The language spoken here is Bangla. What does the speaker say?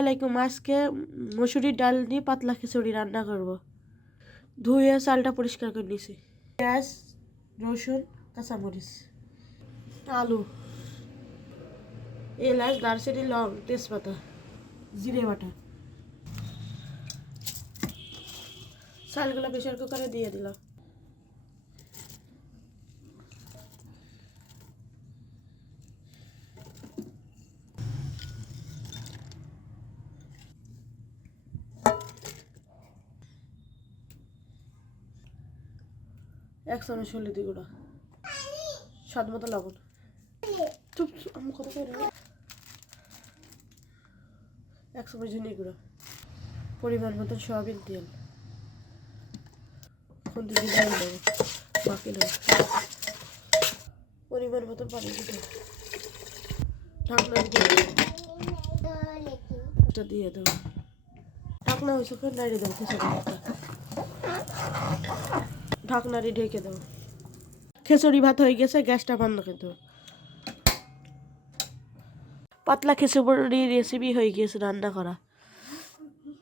আলাইকুম। আজকে মসুরির ডাল দিয়ে পাতলা খিচুড়ি রান্না করব। ধুয়ে চালটা পরিষ্কার করে নিয়েছি। পেঁয়াজ, রসুন, কাঁচামরিচ, আলু, এলাচ, দারচিনি, লং, তেজপাতা, জিরে বাটা। চালগুলো প্রেসার কুকারে দিয়ে দিলাম। এক চামচ হলুদি গুঁড়া, স্বাদ মতো লবণ। চুপ আমি কথা কই না। এক চামচ ধনে গুঁড়া, পরিমাণ মতো সয়াবিন তেল, খুন্তি দিয়ে ডাল দেবো, বাকি দেবো, পরিমাণ মতো পানি দিতে, ঢাকনা দিয়ে দেবো। ঢাকনা হয়েছে ফের নাড়িয়ে দেবো খিচুড়ি। ঢাকনাটি ঢেকে দেবো। খিচুড়ি ভাত হয়ে গেছে, গ্যাসটা বন্ধ করে দেবো। পাতলা খিচুড়ি রেসিপি হয়ে গিয়েছে রান্না করা।